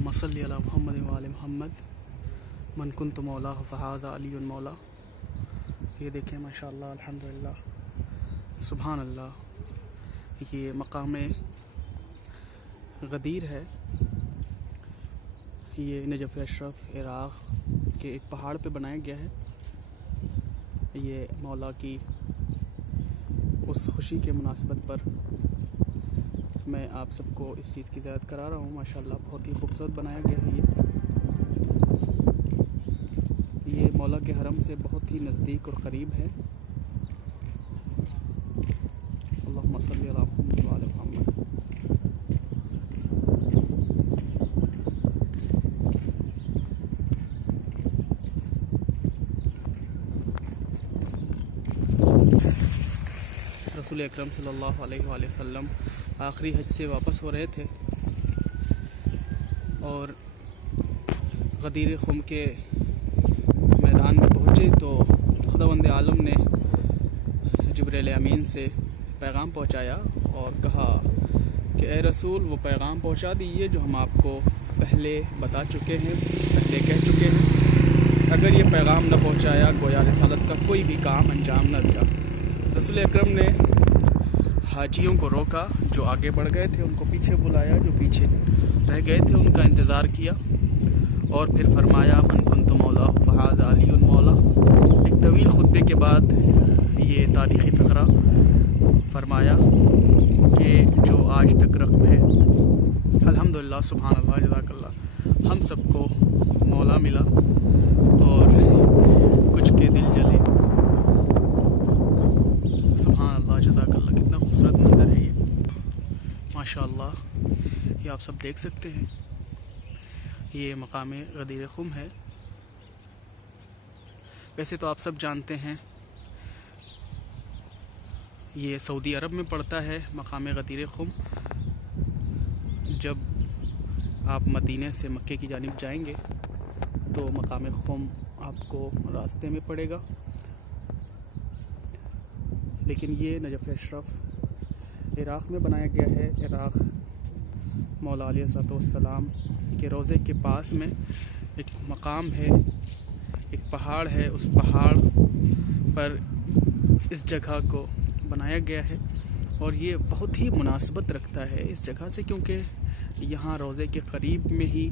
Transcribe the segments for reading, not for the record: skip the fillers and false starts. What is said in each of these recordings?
अल्लाहुम्मा सल्लि अला मुहम्मद व आले मुहम्मद मन कुन्तु मौला फ़हाज़ा अलीयुन मौला। ये देखें माशाअल्लाह अल्हम्दुलिल्लाह सुभान अल्लाह, ये मकाम गदीर है। ये नजफ़ अशरफ इराक़ के एक पहाड़ पे बनाया गया है। ये मौला की उस खुशी के मुनासबत पर मैं आप सबको इस चीज़ की ज़ियारत करा रहा हूँ। माशाअल्लाह बहुत ही खूबसूरत बनाया गया है। ये मौला के हरम से बहुत ही नज़दीक और क़रीब है। अल्लाहुम्मा सल्लि अला मुहम्मद व आले मुहम्मद। रसूल अकरम सल्लल्लाहु अलैहि वसल्लम आखिरी हज से वापस हो रहे थे और गदीर खुम के मैदान में पहुँचे तो खुदावंद आलम ने जिब्रील अमीन से पैगाम पहुँचाया और कहा कि ए रसूल वो पैगाम पहुँचा दीजिए जो हम आपको पहले बता चुके हैं, पहले कह चुके हैं। अगर ये पैगाम न पहुँचाया गोया रिसालत का कोई भी काम अंजाम न दिया। रसूल अकरम ने हाजियों को रोका जो आगे बढ़ गए थे, उनको पीछे बुलाया, जो पीछे रह गए थे उनका इंतज़ार किया और फिर फरमाया मन कुन्तु मौला फ़हाज़ा अलीयुन मौला। एक तवील खुतबे के बाद ये तारीख़ी फ़करा फरमाया कि जो आज तक रक़म है अल्हम्दुलिल्लाह सुभान अल्लाह जज़ाकल्लाह, हम सबको मौला मिला और कुछ के दिल जले। सुभान अल्लाह जज़ाकल्लाह, कितना खूबसूरत मंज़र है ये माशाअल्लाह। ये आप सब देख सकते हैं, ये मकाम गदीर खुम है। वैसे तो आप सब जानते हैं ये सऊदी अरब में पड़ता है मकाम गदीर खुम। जब आप मदीने से मक्के की जानिब जाएंगे तो मकाम खुम आपको रास्ते में पड़ेगा। लेकिन ये नजफ़ अशरफ इराक़ में बनाया गया है। इराक़ मौला अलैहिस्सलाम के रोज़े के पास में एक मकाम है, एक पहाड़ है। उस पहाड़ पर इस जगह को बनाया गया है और ये बहुत ही मुनासबत रखता है इस जगह से, क्योंकि यहाँ रोज़े के करीब में ही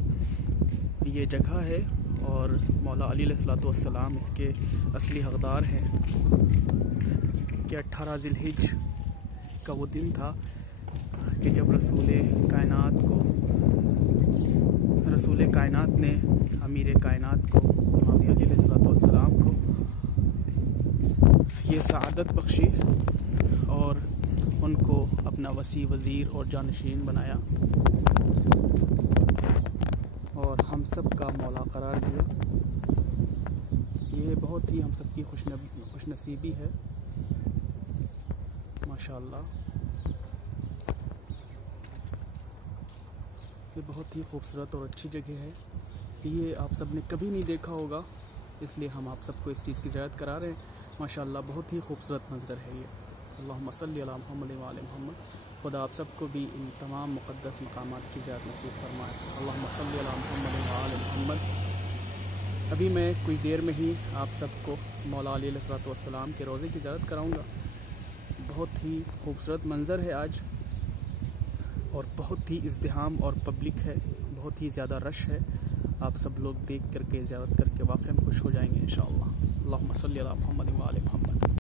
ये जगह है और मौला अली अलैहिस्सलाम इसके असली हक़दार हैं। कि 18 ज़िलहिज का वो दिन था कि जब रसूल कायनात ने अमीर कायनात को इमाम अली अलैहिस्सलाम को ये सआदत बख्शी और उनको अपना वसी वज़ीर और जानशीन बनाया और हम सब का मौला करार दिया। ये बहुत ही हम सब की खुशनसीबी है माशाअल्लाह। ये बहुत ही खूबसूरत और अच्छी जगह है। ये आप सब ने कभी नहीं देखा होगा, इसलिए हम आप सबको इस चीज़ की ज़ियारत करा रहे हैं। माशाअल्लाह बहुत ही खूबसूरत मंज़र है ये। अल्लाहुम्मा सल्लि अला मुहम्मद व आले मुहम्मद। खुदा आप सबको भी इन तमाम मुक़द्दस मकामात की ज़ियारत नसीब फरमाए। अल्लाहुम्मा सल्लि अला मुहम्मद व आले मुहम्मद। अभी मैं कुछ देर में ही आप सबको मौला अली अलैहिस्सलाम के रोज़े की ज़ियारत कराऊँगा। बहुत ही खूबसूरत मंज़र है आज और बहुत ही इज़्दिहाम और पब्लिक है, बहुत ही ज़्यादा रश है। आप सब लोग देख करके ज़ियारत करके वाक़ई में खुश हो जाएंगे इंशाअल्लाह। अल्लाहुम्मा सल्लि अला मुहम्मद व आले मुहम्मद।